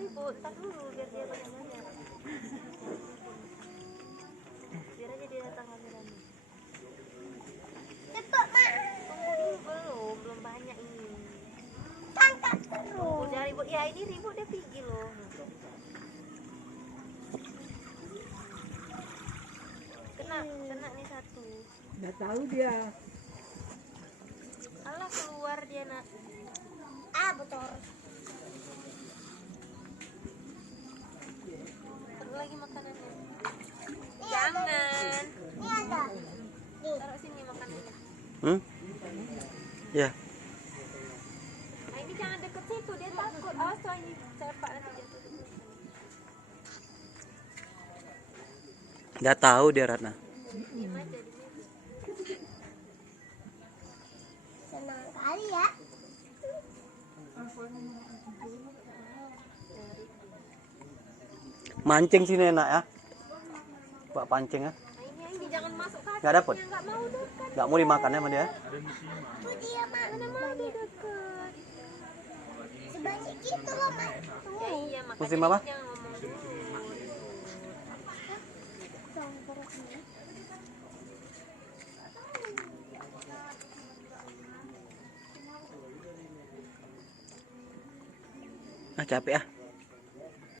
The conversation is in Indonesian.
Ribut, tak dulu biar dia banyak-banyak. Biar aja dia datang rame-rame. Cepat, Mak. Tunggu dulu, belum banyak ini. Tangkap terus. Tunggu jangan ribut. Ya ini ribut dia pergi loh. Kena nih satu. Nggak tahu dia. Alah keluar dia nak. Bocor. Taruh lagi makanannya. Jangan. Ini ada. Taruh sini makanannya. Ya. Nah ini jangan deket situ, dia takut. Awas tuh ini cepat nanti jatuh. Nggak tahu dia Ratna. Diam aja di meja. Senang kali ya. Mancing sini enak ya. Buat pancing ya. Nah ini jangan masuk kaki. Nggak dapet. Nggak mau dekat. Nggak mau dimakan ya sama dia. Itu dia, Mak. Mana mau dia dekat. Sebanyak gitu loh, Mak. Ya iya makanya Musim apa? jangan ngomong dulu. Ah capek ah.